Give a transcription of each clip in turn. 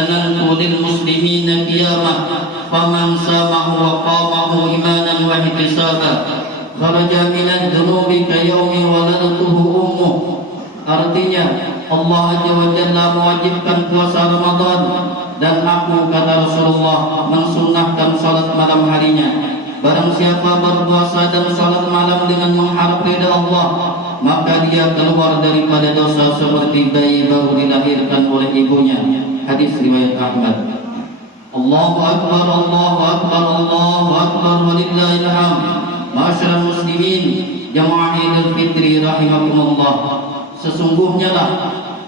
sanantu lil muslimina qiyamah faman samahu wa qamahu imanan wa ihtisaba kharaja minadh dhunubi ka yaumi waladatuhu ummuh. Artinya Allah Azza wa Jalla mewajibkan puasa Ramadan, dan aku, kata Rasulullah, mensunnahkan salat malam harinya. Barang siapa berpuasa dan salat malam dengan mengharap ridha Allah, maka dia keluar daripada dosa seperti bayi baru dilahirkan oleh ibunya. Hadis riwayat Ahmad. Allahu Akbar, Allahu Akbar, Allahu Akbar, walillahil hamd. Ma'asyiral muslimin, jamaah Idul Fitri rahimakumullah. Sesungguhnya lah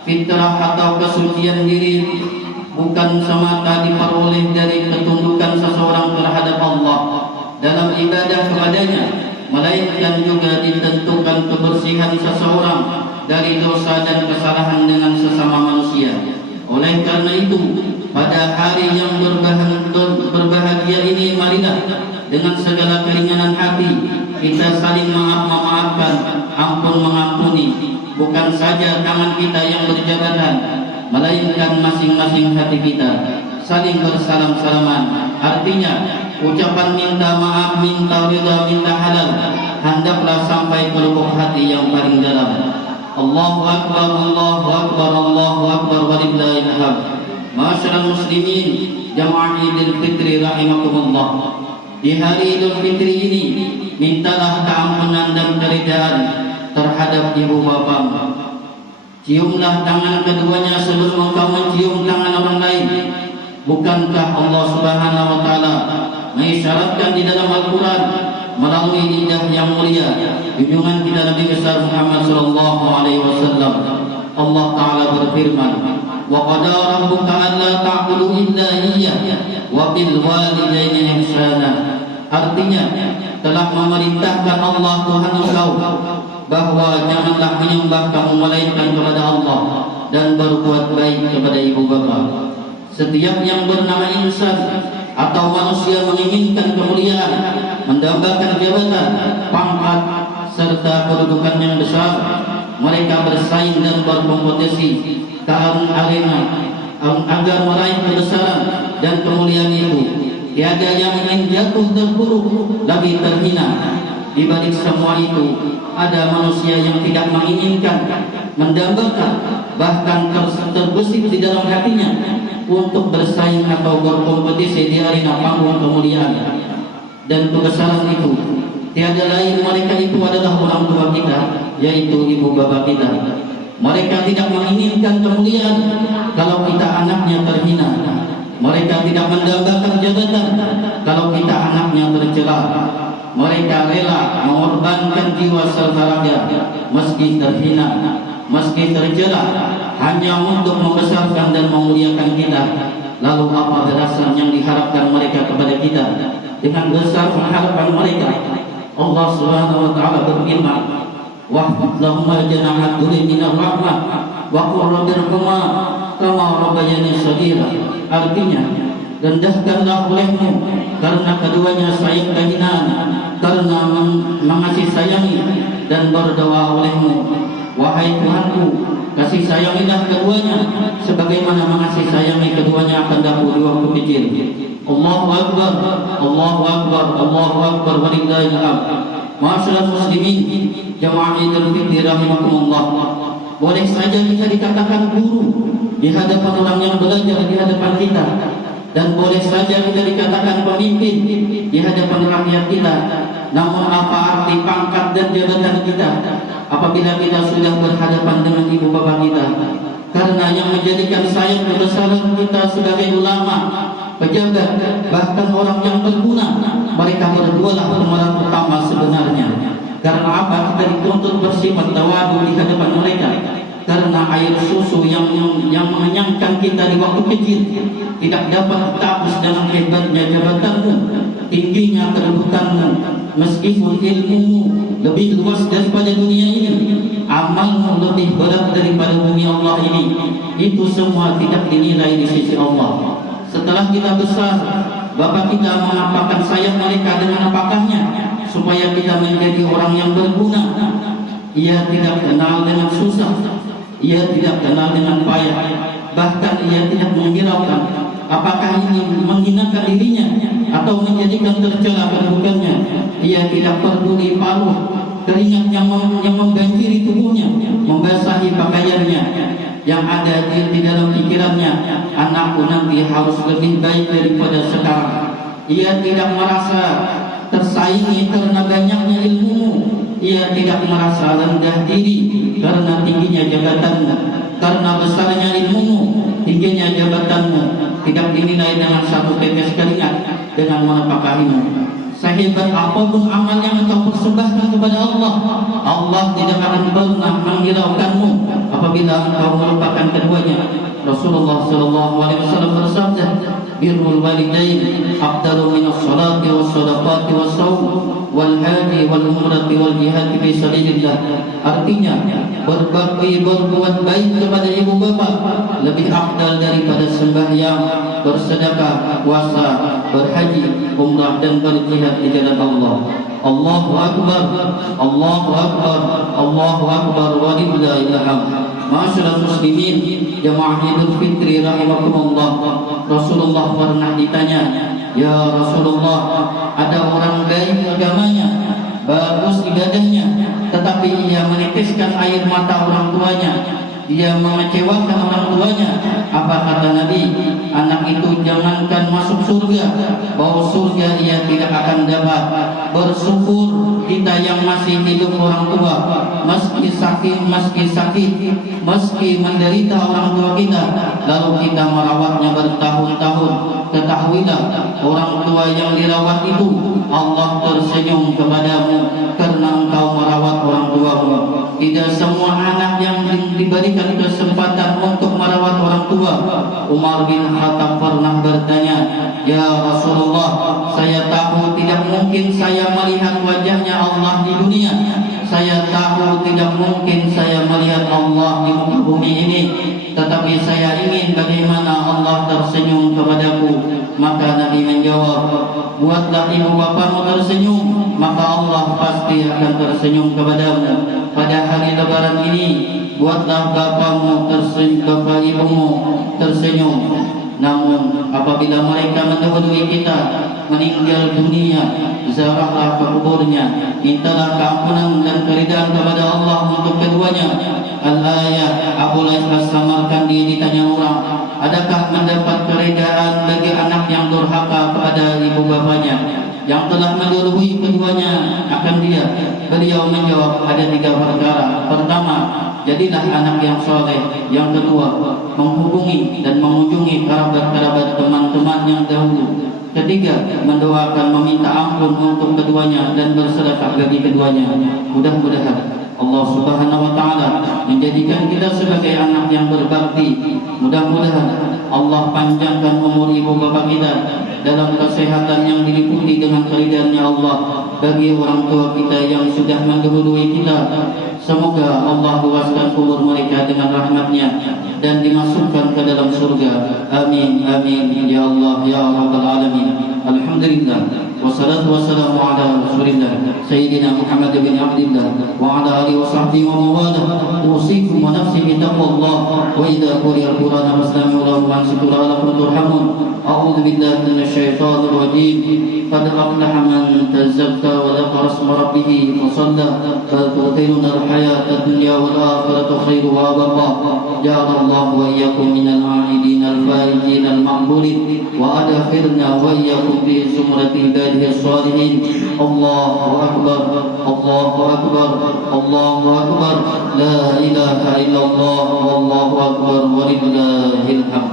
fitrah atau kesucian diri bukan semata diperoleh dari ketundukan seseorang terhadap Allah dalam ibadah kepadanya, melainkan juga ditentukan kebersihan seseorang dari dosa dan kesalahan dengan sesama manusia. Oleh karena itu, pada hari yang berbahagia ini, marilah dengan segala keringanan hati kita saling memaafkan, ampun mengampuni. Bukan saja tangan kita yang berjabatan, melainkan masing-masing hati kita saling bersalam-salaman. Artinya, ucapan minta maaf, minta ridha, minta halal hendaklah sampai ke lubuk hati yang paling dalam. Allahu Akbar, Allahu Akbar, Allahu Akbar, walillahil hamd. Ma'asyiral muslimin, jamaah Idul Fitri rahimakumullah. Di hari Idul Fitri ini, mintalah keampunan dan keridhaan terhadap ibu bapa. Ciumlah tangan keduanya sebelum engkau mencium tangan orang lain. Bukankah Allah Subhanahu wa taala mengisyaratkan di dalam Al-Quran melalui lidah yang mulia, junjungan kita Nabi besar Muhammad sallallahu alaihi wasallam? Allah taala berfirman, wa qada rabbuka alla ta'budu illa iyyah wa bil walidaini ihsana. Artinya, telah memerintahkan Allah Tuhan engkau bahwa janganlah menyembah kamu melainkan kepada Allah dan berbuat baik kepada ibu bapa. Setiap yang bernama insan atau manusia menginginkan kemuliaan, mendambakan jabatan, pangkat, serta kedudukan yang besar, mereka bersaing dan berkompetisi ke arena agar meraih kebesaran dan kemuliaan itu. Tiada yang ingin jatuh terpuruk, lebih terhina. Di balik semua itu, ada manusia yang tidak menginginkan, mendambakan, bahkan terbesit di dalam hatinya untuk bersaing atau berkompetisi di arena panggung kemuliaan dan kebesaran itu. Tiada lain, mereka itu adalah orang tua kita, yaitu ibu bapa kita. Mereka tidak menginginkan kemuliaan kalau kita anaknya terhina. Mereka tidak mendambakan jabatan kalau kita anaknya tercela. Mereka rela mengorbankan jiwa serta raga meski terhina, meski tercela, hanya untuk membesarkan dan memuliakan kita. Lalu apa balasan yang diharapkan mereka kepada kita? Dengan besar pengharapan mereka, Allah Subhanahu wa taala berfirman, wahfid lahumma janaha dzulli minar rahmah wa qur rabbirhuma kama rabbayani shaghira. Artinya, rendahkanlah olehmu karena keduanya sayang kehinaan, karena mengasih sayangi, dan berdoa olehmu, wahai Tuhanku, kasih sayangilah keduanya sebagaimana mengasihi sayangi keduanya akan daku di waktu kecil. Allahu Akbar, Allahu Akbar, Allahu Akbar, walillahil hamd. Ma'asyiral muslimin, jamaah Idul Fitri rahimakumullah. Boleh saja kita dikatakan guru di hadapan orang yang belajar di hadapan kita, dan boleh saja kita dikatakan pemimpin di hadapan rakyat kita. Namun apa arti pangkat dan jabatan kita apabila kita sudah berhadapan dengan ibu bapa kita? Karena yang menjadikan sayang kebesaran kita sebagai ulama, pejabat, bahkan orang yang berguna, mereka berdualah pemeran utama sebenarnya. Karena apa? Kita dituntut bersifat tawadu di hadapan mereka. Karena air susu yang mengenyangkan kita di waktu kecil tidak dapat terhapus dengan hebatnya jabatanmu, tingginya kedudukanmu, meskipun ilmumu lebih luas daripada dunia ini, amalmu lebih berat daripada bumi Allah ini. Itu semua tidak dinilai di sisi Allah. Setelah kita besar, Bapak kita mengapakan sayang mereka dengan apakahnya, supaya kita menjadi orang yang berguna. Ia tidak kenal dengan susah, ia tidak kenal dengan payah, bahkan ia tidak menghiraukan apakah ini menghinakan dirinya atau menjadikan tercela kedudukannya. Ia tidak peduli paruh keringat yang membanjiri tubuhnya, membasahi pakaiannya. Yang ada di dalam pikirannya, anakku nanti harus lebih baik daripada sekarang. Ia tidak merasa tersaingi karena banyaknya ilmumu. Ia tidak merasa rendah diri karena tingginya jabatanmu, karena besarnya ilmumu, tingginya jabatanmu tidak dinilai dengan satu tetes keringat dengan menapakahimu. Sehebat apapun amal yang engkau persembahkan kepada Allah, Allah tidak akan pernah menghiraukanmu apabila engkau melupakan keduanya. Rasulullah SAW bersabda, birrul walidain afdalu minas salati was sadaqati was shaum wal haji wal umrati wal jihad fi sabilillah. Artinya, berbakti berbuat baik kepada ibu bapa lebih afdal daripada sembahyang, bersedekah, puasa, berhaji, umrah dan berjihad di jalan Allah. Allahu akbar, Allahu akbar, Allahu akbar walillahil hamd. Ma'asyiral muslimin, jamaah Idul Fitri rahimakumullah. Rasulullah pernah ditanya, "Ya Rasulullah, ada orang baik agamanya, bagus ibadahnya, tetapi ia menitiskan air mata orang tuanya, dia mengecewakan orang tuanya. Apa kata Nabi? Anak itu jangankan masuk surga, bahwa surga ia tidak akan dapat. Bersyukur kita yang masih hidup orang tua, meski sakit, meski menderita orang tua kita, lalu kita merawatnya bertahun-tahun. Ketahuilah, orang tua yang dirawat itu Allah tersenyum kepadamu karena engkau merawat orang tuamu. Tidak semua anak yang diberikan kesempatan untuk merawat orang tua. Umar bin Khattab pernah bertanya, "Ya Rasulullah, saya tahu tidak mungkin saya melihat wajahnya Allah di dunia. Saya tahu tidak mungkin saya melihat Allah di muka bumi ini. Tetapi saya ingin bagaimana Allah tersenyum kepadaku." Maka Nabi menjawab, "Buatlah ibu bapamu tersenyum, maka Allah pasti akan tersenyum kepadamu. Pada hari Lebaran ini, buatlah bapamu tersenyum, bapak ibumu tersenyum. Namun apabila mereka mendahului kita, meninggal dunia, ziarahlah ke kuburnya, mintalah keampunan dan keridhaan kepada Allah untuk keduanya." Al-ayat. Abu Lais As-Samarkandi ditanya orang, adakah mendapat keridhaan bagi anak yang durhaka kepada ibu bapanya, yang telah mendahului keduanya akan dia? Beliau menjawab, ada 3 perkara. Pertama, jadilah anak yang soleh. Yang kedua, menghubungi dan mengunjungi kerabat-kerabat teman-teman yang dahulu. Ketiga, mendoakan meminta ampun untuk keduanya dan bersedekah bagi keduanya. Mudah-mudahan Allah Subhanahu wa taala menjadikan kita sebagai anak yang berbakti. Mudah-mudahan Allah panjangkan umur ibu bapa kita dalam kesehatan yang diliputi dengan keridhaan-Nya Allah. Bagi orang tua kita yang sudah mendahului kita, semoga Allah luaskan umur mereka dengan rahmat-Nya dan dimasukkan ke dalam surga. Amin amin ya Allah ya rabbal alamin. Alhamdulillah. Wassalatu wassalamu ala Rasulillah Sayyidina Muhammad bin Abdillah wa ala alihi wa sahbihi wa mawalah. Usikum wa nafsi bi taqwallah. Wa idza quriya al-Qur'an fastami'u lahu wa ansitu la'allakum turhamun. A'udzu billahi minasy syaithanir rajim. Qad aflaha man tazakka wa dzakara isma rabbih fa shalla. Bal tu'thiruna al-hayata ad-dunya wal akhiratu khairu wa abqa. Ja'alallahu wa iyyakum minal 'abidin al-faizin al-maqbulin wa adkhilna wa iyyakum fi zumrati الصالحين. الله أكبر الله أكبر الله أكبر لا إله إلا الله والله أكبر ولله الحمد.